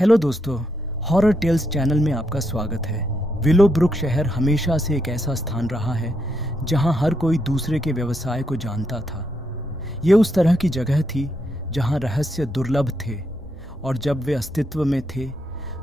Hello दोस्तों, horror tales channel में आपका स्वागत है। विलोब्रुक शहर हमेशा से एक ऐसा स्थान रहा है जहां हर कोई दूसरे के व्यवसाय को जानता था। ये उस तरह की जगह थी जहां रहस्य दुर्लभ थे और जब वे अस्तित्व में थे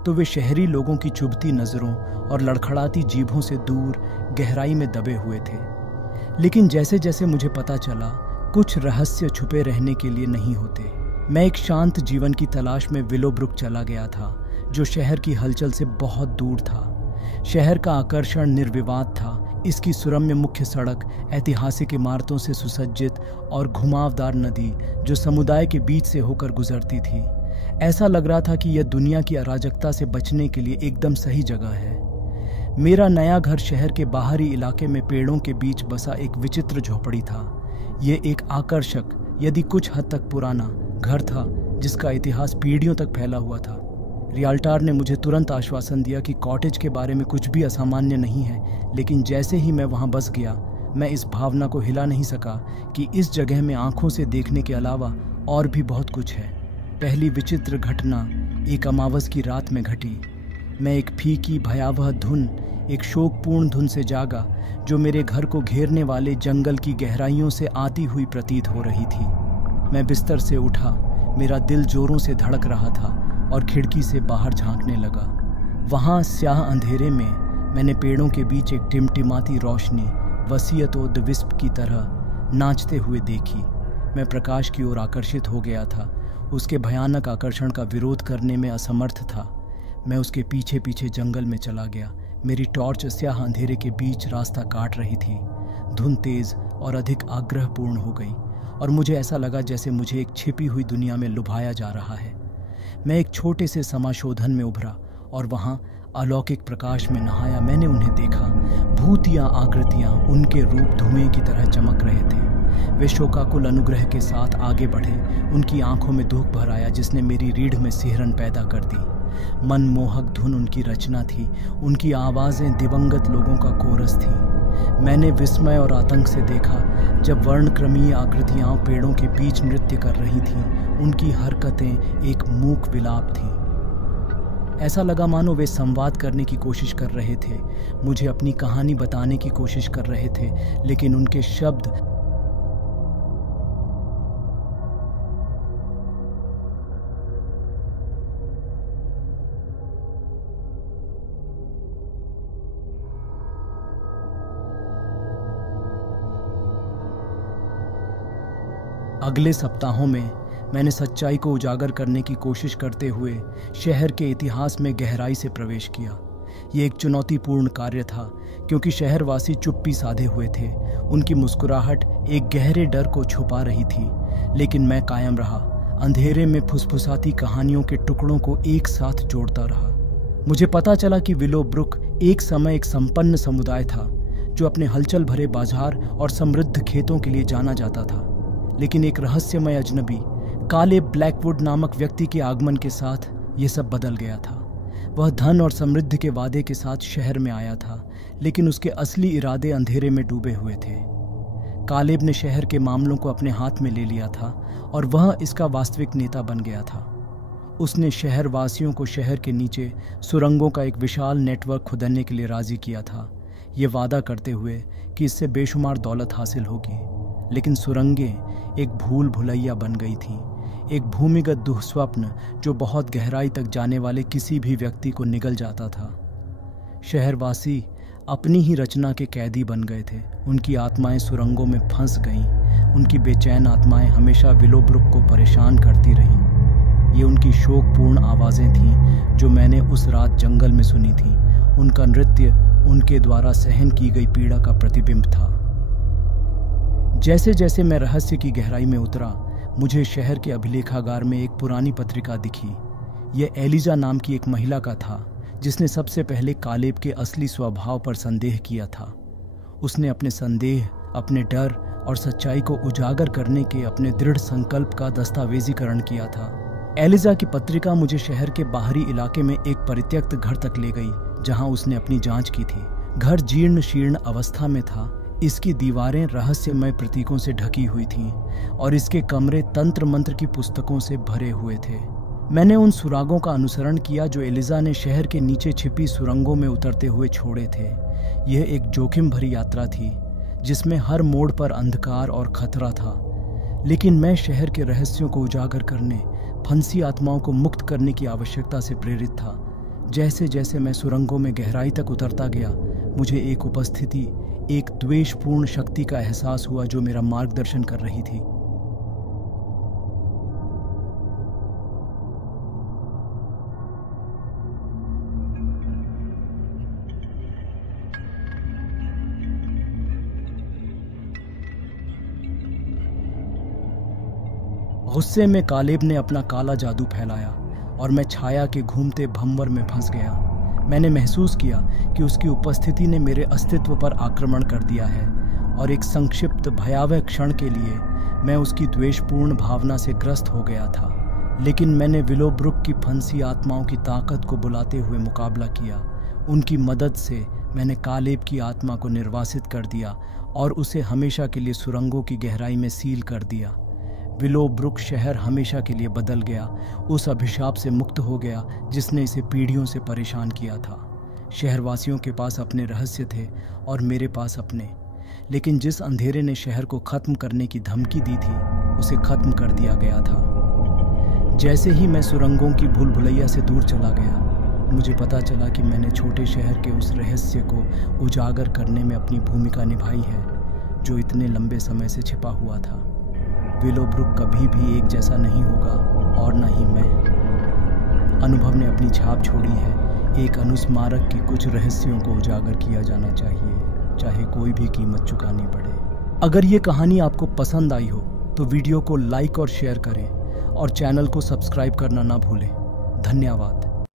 तो वे शहरी लोगों की चुभती नज़रों और लड़खड़ाती जीभों से दूर गहराई में दबे हुए थे। लेकिन जैसे जैसे मुझे पता चला, कुछ रहस्य छुपे रहने के लिए नहीं होते। मैं एक शांत जीवन की तलाश में विलोब्रुक चला गया था, जो शहर की हलचल से बहुत दूर था। शहर का आकर्षण निर्विवाद था। इसकी सुरम्य मुख्य सड़क, ऐतिहासिक इमारतों से सुसज्जित और घुमावदार नदी जो समुदाय के बीच से होकर गुजरती थी। ऐसा लग रहा था कि यह दुनिया की अराजकता से बचने के लिए एकदम सही जगह है। मेरा नया घर शहर के बाहरी इलाके में पेड़ों के बीच बसा एक विचित्र झोपड़ी था। ये एक आकर्षक, यदि कुछ हद तक पुराना घर था जिसका इतिहास पीढ़ियों तक फैला हुआ था। रियल्टर ने मुझे तुरंत आश्वासन दिया कि कॉटेज के बारे में कुछ भी असामान्य नहीं है, लेकिन जैसे ही मैं वहां बस गया, मैं इस भावना को हिला नहीं सका कि इस जगह में आंखों से देखने के अलावा और भी बहुत कुछ है। पहली विचित्र घटना एक अमावस की रात में घटी। मैं एक फीकी भयावह धुन, एक शोकपूर्ण धुन से जागा जो मेरे घर को घेरने वाले जंगल की गहराइयों से आती हुई प्रतीत हो रही थी। मैं बिस्तर से उठा, मेरा दिल जोरों से धड़क रहा था और खिड़की से बाहर झांकने लगा। वहाँ स्याह अंधेरे में मैंने पेड़ों के बीच एक टिमटिमाती रोशनी वसीयत ओ द विस्प की तरह नाचते हुए देखी। मैं प्रकाश की ओर आकर्षित हो गया था, उसके भयानक आकर्षण का विरोध करने में असमर्थ था। मैं उसके पीछे पीछे जंगल में चला गया। मेरी टॉर्च स्याह अंधेरे के बीच रास्ता काट रही थी। धुन तेज और अधिक आग्रहपूर्ण हो गई और मुझे ऐसा लगा जैसे मुझे एक छिपी हुई दुनिया में लुभाया जा रहा है। मैं एक छोटे से समाशोधन में उभरा और वहाँ अलौकिक प्रकाश में नहाया। मैंने उन्हें देखा। भूतियाँ आकृतियाँ उनके रूप धुएं की तरह चमक रहे थे। वे शोकाकुल अनुग्रह के साथ आगे बढ़े। उनकी आंखों में दुख भर आया जिसने मेरी रीढ़ में सिहरन पैदा कर दी। मनमोहक धुन उनकी रचना थी। उनकी आवाज़ें दिवंगत लोगों का कोरस थी। मैंने विस्मय और आतंक से देखा जब वर्णक्रमीय आकृतियाँ पेड़ों के बीच नृत्य कर रही थीं। उनकी हरकतें एक मूक विलाप थीं। ऐसा लगा मानो वे संवाद करने की कोशिश कर रहे थे, मुझे अपनी कहानी बताने की कोशिश कर रहे थे, लेकिन उनके शब्द अगले सप्ताहों में मैंने सच्चाई को उजागर करने की कोशिश करते हुए शहर के इतिहास में गहराई से प्रवेश किया। ये एक चुनौतीपूर्ण कार्य था क्योंकि शहरवासी चुप्पी साधे हुए थे। उनकी मुस्कुराहट एक गहरे डर को छुपा रही थी, लेकिन मैं कायम रहा। अंधेरे में फुसफुसाती कहानियों के टुकड़ों को एक साथ जोड़ता रहा। मुझे पता चला कि विलोब्रुक एक समय एक संपन्न समुदाय था जो अपने हलचल भरे बाजार और समृद्ध खेतों के लिए जाना जाता था। लेकिन एक रहस्यमय अजनबी कालेब ब्लैकवुड नामक व्यक्ति के आगमन के साथ ये सब बदल गया था। वह धन और समृद्धि के वादे के साथ शहर में आया था, लेकिन उसके असली इरादे अंधेरे में डूबे हुए थे। कालेब ने शहर के मामलों को अपने हाथ में ले लिया था और वह इसका वास्तविक नेता बन गया था। उसने शहर वासियों को शहर के नीचे सुरंगों का एक विशाल नेटवर्क खुदाने के लिए राजी किया था, ये वादा करते हुए कि इससे बेशुमार दौलत हासिल होगी। लेकिन सुरंगें एक भूल भुलैया बन गई थीं, एक भूमिगत दुःस्वप्न जो बहुत गहराई तक जाने वाले किसी भी व्यक्ति को निगल जाता था। शहरवासी अपनी ही रचना के कैदी बन गए थे। उनकी आत्माएं सुरंगों में फंस गईं। उनकी बेचैन आत्माएं हमेशा विलोब्रुक को परेशान करती रहीं। ये उनकी शोकपूर्ण आवाज़ें थीं जो मैंने उस रात जंगल में सुनी थीं। उनका नृत्य उनके द्वारा सहन की गई पीड़ा का प्रतिबिंब था। जैसे जैसे मैं रहस्य की गहराई में उतरा, मुझे शहर के अभिलेखागार में एक पुरानी पत्रिका दिखी। यह एलिजा नाम की एक महिला का था जिसने सबसे पहले कालेब के असली स्वभाव पर संदेह किया था। उसने अपने संदेह, अपने डर और सच्चाई को उजागर करने के अपने दृढ़ संकल्प का दस्तावेजीकरण किया था। एलिजा की पत्रिका मुझे शहर के बाहरी इलाके में एक परित्यक्त घर तक ले गई जहां उसने अपनी जांच की थी। घर जीर्ण शीर्ण अवस्था में था। इसकी दीवारें रहस्यमय प्रतीकों से ढकी हुई थीं और इसके कमरे तंत्र मंत्र की पुस्तकों से भरे हुए थे। मैंने उन सुरागों का अनुसरण किया जो एलिजा ने शहर के नीचे छिपी सुरंगों में उतरते हुए छोड़े थे। यह एक जोखिम भरी यात्रा थी जिसमें हर मोड़ पर अंधकार और खतरा था, लेकिन मैं शहर के रहस्यों को उजागर करने, फंसी आत्माओं को मुक्त करने की आवश्यकता से प्रेरित था। जैसे जैसे मैं सुरंगों में गहराई तक उतरता गया, मुझे एक उपस्थिति, एक द्वेषपूर्ण शक्ति का एहसास हुआ जो मेरा मार्गदर्शन कर रही थी। गुस्से में कालेब ने अपना काला जादू फैलाया और मैं छाया के घूमते भंवर में फंस गया। मैंने महसूस किया कि उसकी उपस्थिति ने मेरे अस्तित्व पर आक्रमण कर दिया है और एक संक्षिप्त भयावह क्षण के लिए मैं उसकी द्वेषपूर्ण भावना से ग्रस्त हो गया था। लेकिन मैंने विलोब्रुक की फंसी आत्माओं की ताकत को बुलाते हुए मुकाबला किया। उनकी मदद से मैंने कालेब की आत्मा को निर्वासित कर दिया और उसे हमेशा के लिए सुरंगों की गहराई में सील कर दिया। विलोब्रुक शहर हमेशा के लिए बदल गया, उस अभिशाप से मुक्त हो गया जिसने इसे पीढ़ियों से परेशान किया था। शहरवासियों के पास अपने रहस्य थे और मेरे पास अपने, लेकिन जिस अंधेरे ने शहर को खत्म करने की धमकी दी थी उसे खत्म कर दिया गया था। जैसे ही मैं सुरंगों की भूल भुलैया से दूर चला गया, मुझे पता चला कि मैंने छोटे शहर के उस रहस्य को उजागर करने में अपनी भूमिका निभाई है जो इतने लंबे समय से छिपा हुआ था। विलोब्रुक कभी भी एक जैसा नहीं होगा और न ही मैं। अनुभव ने अपनी छाप छोड़ी है। एक अनुस्मारक की कुछ रहस्यों को उजागर किया जाना चाहिए, चाहे कोई भी कीमत चुकानी पड़े। अगर ये कहानी आपको पसंद आई हो तो वीडियो को लाइक और शेयर करें और चैनल को सब्सक्राइब करना ना भूलें। धन्यवाद।